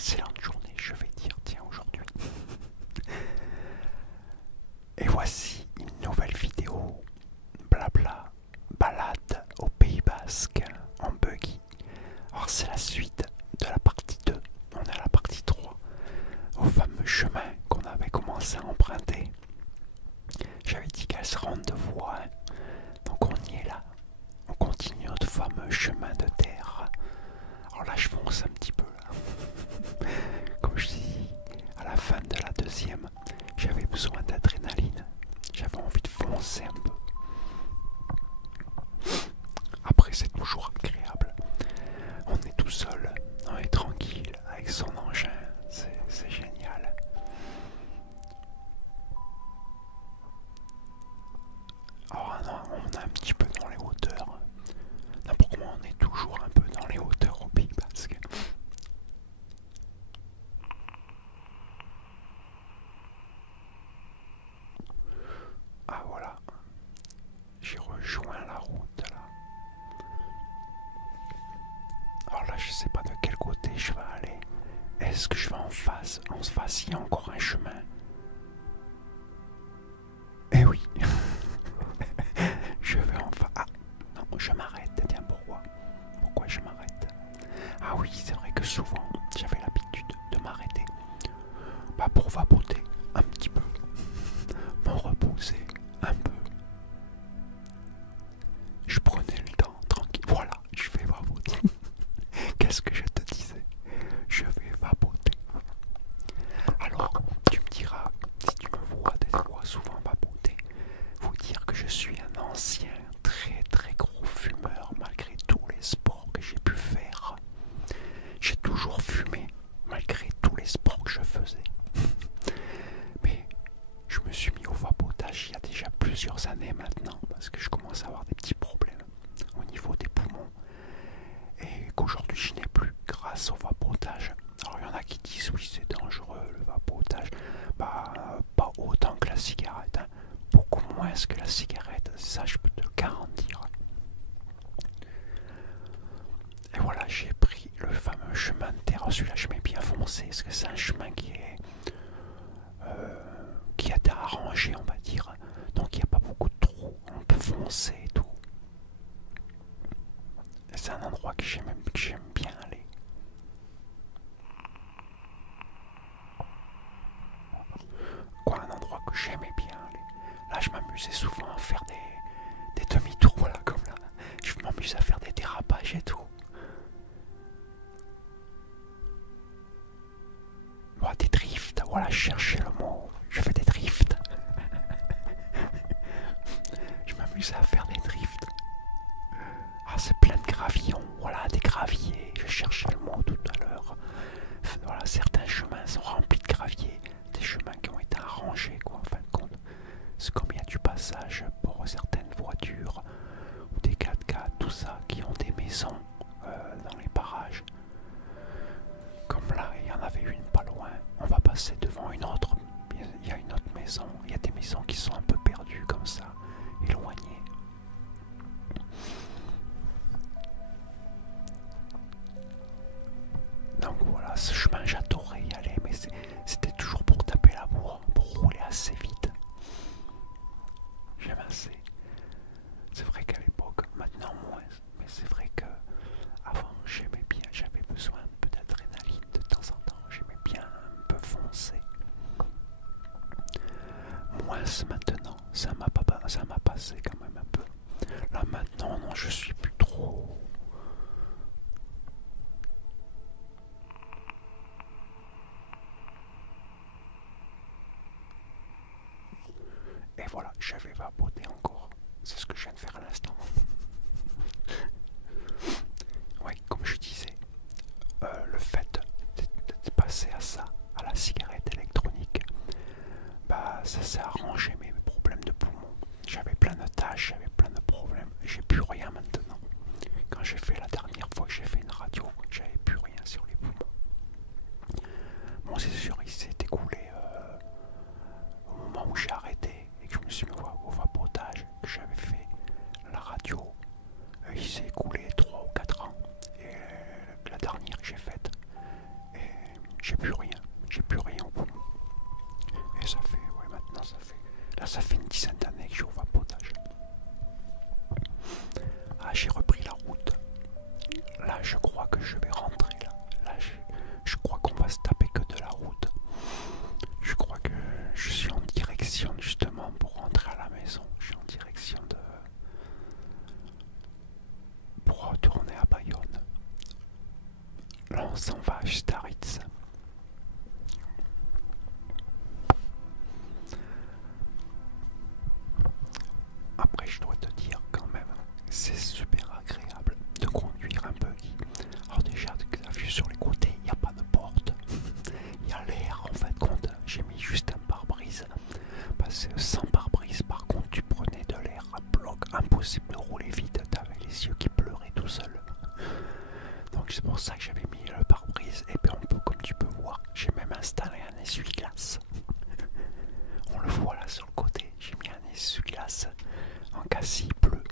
excellente journée, je vais dire, tiens, aujourd'hui. Et voici une nouvelle vidéo, blabla, balade au Pays Basque, en buggy. Alors c'est la suite de la partie 2, on est à la partie 3, au fameux chemin qu'on avait commencé à emprunter. J'avais dit qu'elle se rende de voie, hein. Donc on y est là, on continue notre fameux chemin de terre. Alors là je fonce un petit peu là. Comme je dis, à la fin de la deuxième, j'avais besoin d'adrénaline, j'avais envie de foncer un peu. Après c'est toujours agréable, on est tout seul, on est tranquille avec son engin, c'est génial. Alors non, on est un petit peu dans les hauteurs. N'importe comment on est toujours un peu dans les hauteurs au Pays Basque. Ah voilà, j'ai rejoint la route là. Alors là je sais pas de quel côté je vais aller. Est-ce que je vais en face? En face il y a encore un chemin. Eh oui. Je vais en face. Ah non, je m'arrête. Tiens, pourquoi je m'arrête? Ah oui, c'est vrai que souvent j'avais l'habitude de m'arrêter. Bah pour vapoter un petit peu. Me reposer un peu. Je prenais le temps tranquille. Voilà, je vais vapoter. Qu'est-ce que je te disais? Je vais vapoter. Alors, tu me diras, si tu me vois des fois souvent vapoter, vous dire que je suis un ancien, très très gros fumeur malgré tous les sports que j'ai pu faire. J'ai toujours fumé malgré tous les sports que je faisais. Mais je me suis mis au vapotage il y a déjà plusieurs années maintenant parce que je commence à avoir des petits problèmes au niveau des poumons et qu'aujourd'hui je n'ai plus grâce au vapotage. Alors il y en a qui disent oui c'est dangereux le vapotage, bah pas autant que la cigarette, hein. Beaucoup moins que la cigarette, ça je peux te le garantir. Et voilà, j'ai pris le fameux chemin de terre. Celui-là je m'ai bien foncé parce que c'est un chemin qui a été arrangé on va dire, donc il n'y a pas beaucoup de trous, on peut foncer et tout. C'est un endroit que j'aime bien aller. Quoi, un endroit que j'aimais bien aller. Là, je m'amusais souvent à faire des demi-tours, voilà, comme là. Je m'amuse à faire des dérapages et tout. Voilà, des drifts, voilà, je cherchais le mot. Je fais des drifts. Je m'amuse à faire des drifts. Ah, c'est plein de gravillons, voilà, des graviers. Je cherchais le mot tout à l'heure. Voilà, certains chemins sont remplis de graviers. Des chemins qui ont été arrangés, quoi, en fin de compte. C'est comme il y a du passage pour certaines voitures, ou des 4x4, tout ça, qui ont des maisons dans les parages. Comme là, il y en avait une pas loin. On va passer devant une autre. Il y a une autre maison. Il y a des maisons qui sont un peu perdues comme ça, éloignées. Donc voilà, ce chemin j'adorais y aller, mais c'était toujours pour taper la bourre, pour rouler assez vite. J'aime assez. C'est vrai qu'à l'époque, maintenant moins, mais c'est vrai que avant j'aimais bien, j'avais besoin un peu d'adrénaline de temps en temps, j'aimais bien un peu foncer. Moins maintenant, ça m'a passé quand même un peu. Là maintenant, non, je suis plus trop. Et voilà, j'avais vapoté encore. C'est ce que je viens de faire à l'instant. Ouais, comme je disais, le fait de passer à ça, à la cigarette électronique, bah ça s'est arrangé mes problèmes de poumons. J'avais plein de tâches, j'avais plein de problèmes. J'ai plus rien maintenant. Quand j'ai fait la dernière fois que j'ai fait une radio, j'avais plus rien sur les poumons. Bon, c'est sûr, il s'est écoulé au moment où j'ai arrêté et que je me suis mis au vapotage, que j'avais fait la radio. Il s'est écoulé 3 ou 4 ans. Et la dernière que j'ai faite, et plus rien. J'ai plus rien au poumon. Et ça fait, ouais, maintenant ça fait. Là, ça fait une dizaine d'années que je suis au vapotage. Ah, j'ai repris la route. Là, je crois que je vais rentrer. Là je crois qu'on va se taper que de la route. Je crois que je suis en direction justement pour rentrer à la maison. Je suis en direction de... pour retourner à Bayonne. Là, on s'en va à Staritz. Après, je dois te dire quand même, c'est super agréable de conduire un buggy. Alors déjà, tu as vu sur les côtés, il n'y a pas de porte. Il y a l'air, en fait, compte. J'ai mis juste un pare-brise. Parce que sans pare-brise, par contre, tu prenais de l'air à bloc. Impossible de rouler vite. Tu avais les yeux qui pleuraient tout seul. Donc c'est pour ça que j'avais mis le pare-brise. Et puis on peut, comme tu peux voir, j'ai même installé un essuie-glace. On le voit là sur le côté. J'ai mis un essuie-glace en cas s'il pleut.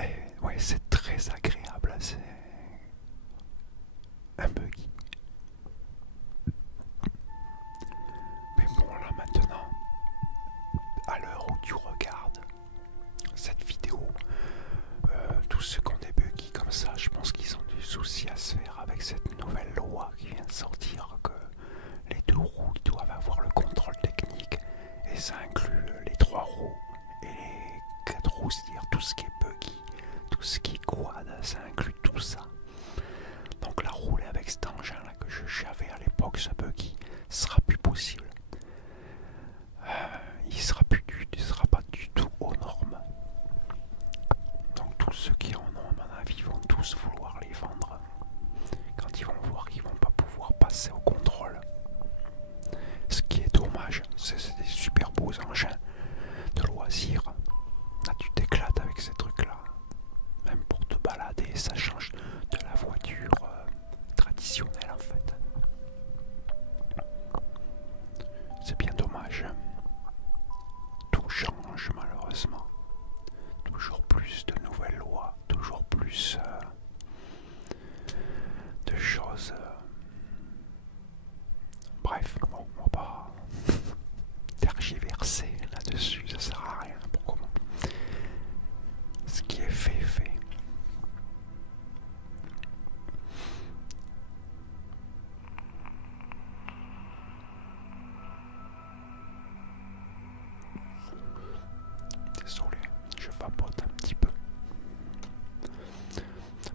Et ouais, c'est très agréable. C'est un buggy. Mais bon, là maintenant, à l'heure où tu regardes cette vidéo, tous ceux qui ont des buggy comme ça, je pense qu'ils ont du souci à se faire avec cette nouvelle loi qui vient de sortir, que les 2 roues doivent avoir le contrôle technique, et ça inclut les 3 roues et les 4 roues, c'est-à-dire tout ce qui est buggy, tout ce qui est quad, ça inclut tout ça. Donc la rouler avec cet engin là que j'avais à l'époque, ce buggy, sera plus possible. Il sera pas du tout aux normes. Donc tous ceux qui en ont, à mon avis, vont tous vouloir les vendre. Quand ils vont voir qu'ils vont pas pouvoir passer au contrôle. Ce qui est dommage, c'est des super beaux engins de loisirs. Là tu t'éclates avec ces trucs là. Même pour te balader, ça change de la voiture traditionnelle en fait. C'est bien dommage. Tout change malheureusement. Toujours plus de nouvelles lois, toujours plus de choses. Bref, bon, on va pas tergiverser là-dessus, ça sert à rien. Pourquoi? Ce qui est fait, est fait. Désolé, je vapote un petit peu.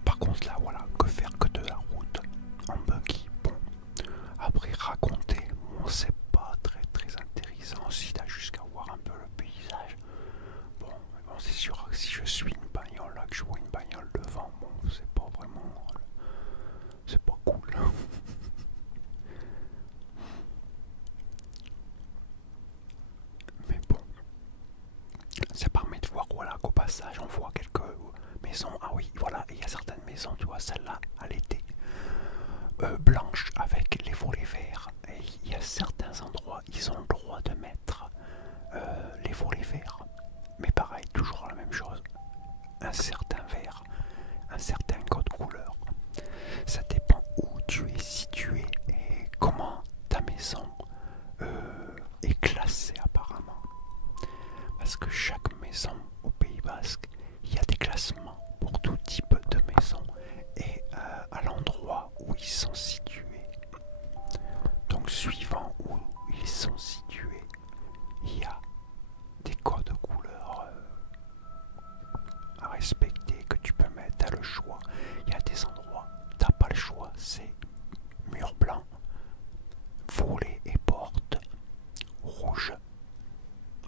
Par contre là, voilà, que faire que de la route en buggy. Bon, après raconter, bon, c'est pas très intéressant. Si t'as jusqu'à voir un peu le paysage. Bon, c'est sûr que si je suis une bagnole là, que je vois une bagnole devant, bon, c'est pas vraiment, c'est pas cool. Mais bon, ça permet de voir, voilà, qu'au passage on voit quelques maisons. Ah oui, voilà, il y a certaines maisons, tu vois, celle-là, elle était blanche avec les volets verts. Et il y a certains endroits, ils ont le droit de mettre les volets verts. Mais pareil, toujours la même chose. Un certain vert, un certain code couleur. Ça dépend où tu es situé et comment ta maison est classée apparemment. Parce que chaque maison au Pays Basque, il y a des classements pour tout type de maison et à l'endroit où ils sont situés. Donc suivant où ils sont situés, il y a des codes couleurs à respecter que tu peux mettre. T'as le choix. Il y a des endroits, t'as pas le choix, c'est mur blanc, volet et porte rouge.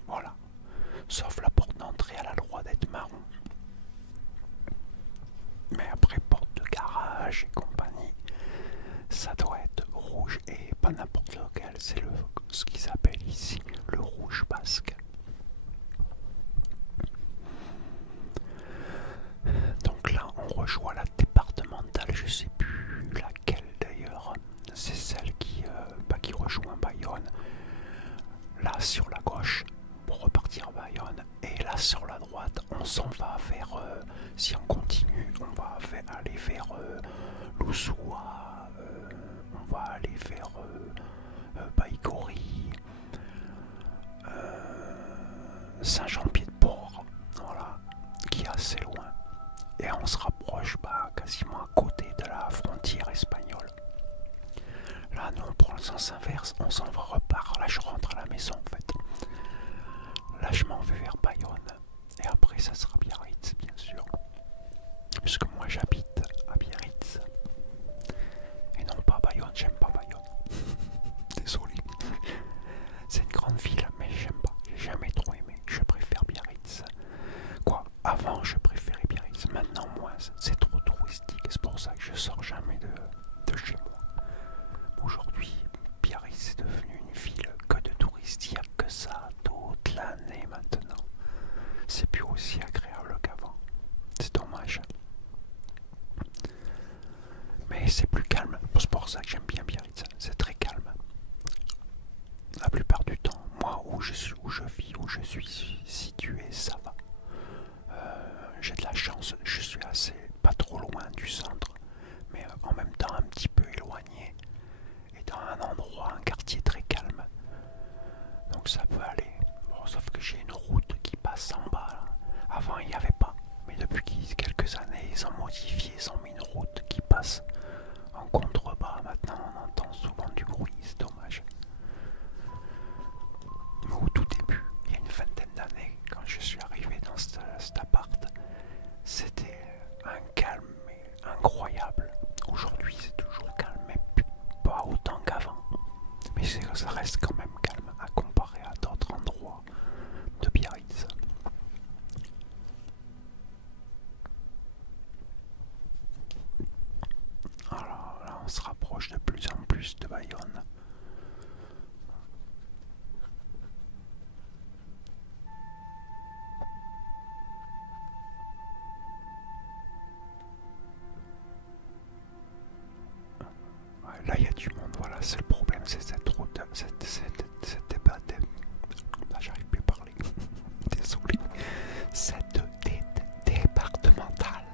Voilà. Sauf la porte d'entrée, elle a le droit d'être marron. Mais après, porte de garage et compagnie, ça doit être rouge et pas n'importe lequel. C'est ce qu'ils appellent ici le rouge basque. Donc là, on rejoint la départementale, je sais plus laquelle d'ailleurs. C'est celle qui rejoint Bayonne. Là sur la gauche pour repartir à Bayonne, et là sur la droite on s'en va vers, si on continue on va aller vers Youssoua, on va aller vers Baïgori, Saint-Jean-Pied-de-Port, voilà, qui est assez loin. Et on se rapproche quasiment à côté de la frontière espagnole. Là, nous on prend le sens inverse, on s'en va repart. Là, je rentre à la maison en fait. Là, je m'en vais vers Bayonne. Et après, ça sera Biarritz, bien sûr. Puisque moi, j'habite à Biarritz. Et non pas Bayonne, j'aime pas Bayonne. Désolé. C'est une grande ville, mais j'aime pas. J'ai jamais trop aimé. Je préfère Biarritz. Quoi, avant, je préférais Biarritz. Maintenant, moi, c'est trop touristique. C'est pour ça que je sors jamais de chez moi. Aujourd'hui, Biarritz c'est devenu une ville que de touristes, il n'y a que ça toute l'année maintenant. C'est plus aussi agréable qu'avant. C'est dommage. Mais c'est plus calme. C'est pour ça que j'aime bien Biarritz. C'est très calme. La plupart du temps, moi où je vis, où je suis situé, ça va. J'ai de la chance, je suis assez pas trop loin du centre, mais en même temps un petit peu éloigné. Et dans un endroit, un quartier très calme. Donc ça peut aller. Bon, sauf que j'ai une route qui passe en bas. Là. Avant, il n'y avait pas. Mais depuis quelques années, ils ont modifié, ils ont mis une route qui passe en contrebas. Maintenant, on entend souvent du bruit. C'est dommage. Mais au tout début, il y a une vingtaine d'années, quand je suis arrivé dans cet appart, c'était un calme incroyable. Aujourd'hui, c'est toujours calme, mais pas autant qu'avant. Mais ça reste quand même calme à comparer à d'autres endroits de Biarritz. Alors là, on se rapproche de plus en plus de Bayonne. Là, il y a du monde, voilà, c'est le problème, c'est cette route, cette débat, là, j'arrive plus à parler, désolé, cette départementale,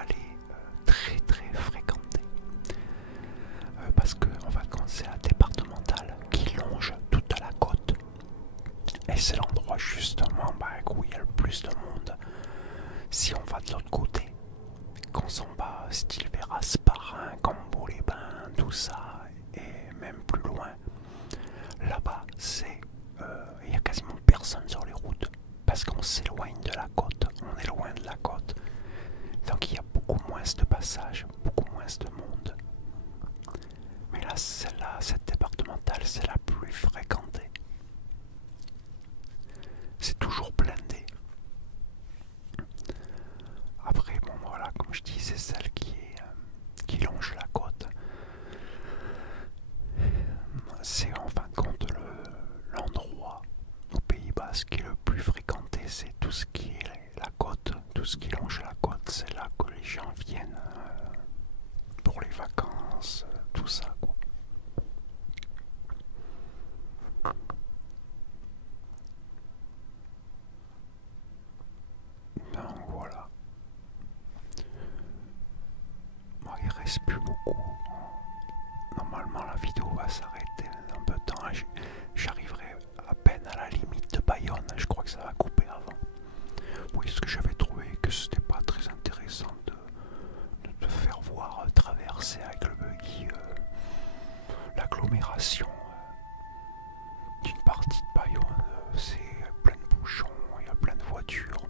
elle est très très fréquentée, parce que, en fin de compte, c'est la départementale qui longe toute la côte, et c'est l'endroit justement où il y a le plus de monde. Si on va de l'autre côté, quand on va style vers Asparin, Cambo-les-Bains, tout ça, et même plus loin, là-bas, il y a quasiment personne sur les routes, parce qu'on s'éloigne de la côte, on est loin de la côte, donc il y a beaucoup moins de passages, beaucoup moins de monde. Mais là, celle-là, cette départementale, c'est la plus fréquentée. C'est toujours blindé. Après, bon voilà, comme je dis, c'est celle qui longe la côte. C'est en fin de compte l'endroit au Pays Basque qui est le plus fréquenté, c'est tout ce qui est la côte, tout ce qui longe la côte, c'est là que les gens viennent pour les vacances, tout ça quoi. Donc voilà. Bon, il reste plus beaucoup. Normalement la vidéo va s'arrêter un peu de temps. J'arriverai à peine à la limite de Bayonne. Je crois que ça va couper avant. Oui, ce que j'avais trouvé que c'était pas très intéressant de te faire voir traverser avec le buggy l'agglomération d'une partie de Bayonne. C'est plein de bouchons, il y a plein de voitures.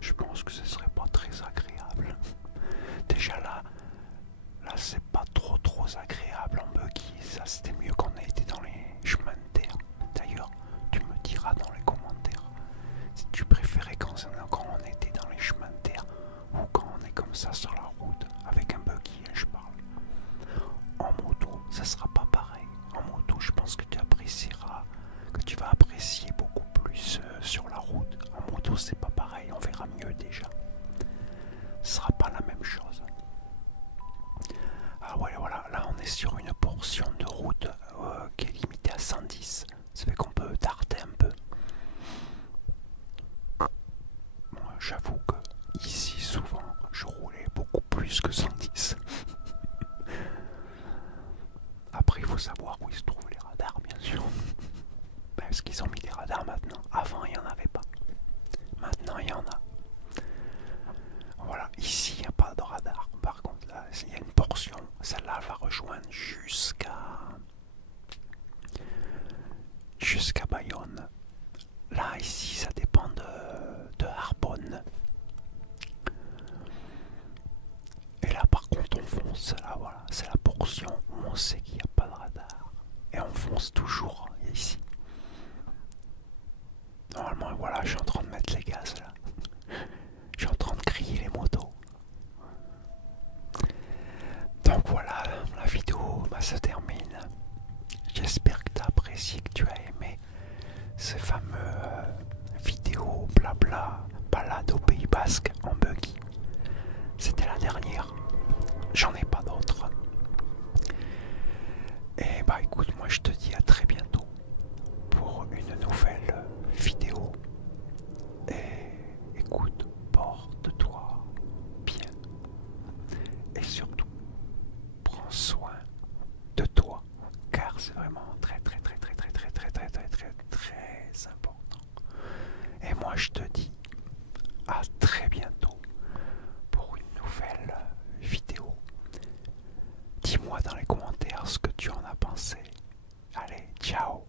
Je pense que ce serait pas très agréable. Déjà là c'est pas trop agréable en buggy. Ça c'était mieux qu'on ait été dans les chemins de terre. D'ailleurs, tu me diras dans les commentaires si tu préférais quand on était dans les chemins de terre ou quand on est comme ça sur la route avec un buggy, je parle. En moto, ça sera pas pareil. En moto, je pense que tu apprécieras, que tu vas apprécier beaucoup plus sur la route. En moto, c'est pas pareil, on verra mieux déjà. Ce sera pas la même chose. Ah ouais, voilà, là on est sur une portion de route qui est limitée à 110. Ça fait qu'on peut tarder un peu. Bon, j'avoue que ici, souvent, je plus que 110. Après, il faut savoir où ils se trouvent les radars, bien sûr. Parce qu'ils ont mis des radars maintenant. Avant, il n'y en avait pas. Maintenant, il y en a. Voilà, ici, il n'y a pas de radar. Par contre, là, il y a une portion. Celle-là va rejoindre jusqu'à Bayonne. Là, ici, ça dépend de Arbonne. Et là, par contre, on fonce. Là, voilà, c'est la portion où on sait qu'il n'y a pas de radar. Et on fonce toujours ici. Normalement, voilà, je suis en train de mettre les gaz là. Je suis en train de crier les motos. Donc voilà, la vidéo se termine. J'espère que tu as apprécié, que tu as aimé ces fameux vidéos blabla, balade au Pays Basque en buggy. C'était la dernière. J'en ai pas d'autres. Et bah écoute, moi je te dis à très bientôt pour une nouvelle vidéo. Et écoute, porte-toi bien. Et surtout, prends soin de toi. Car c'est vraiment très important. Et moi je te dis à très bientôt pour une nouvelle vidéo. Dis-moi dans les commentaires ce que tu en as pensé. Allez, ciao!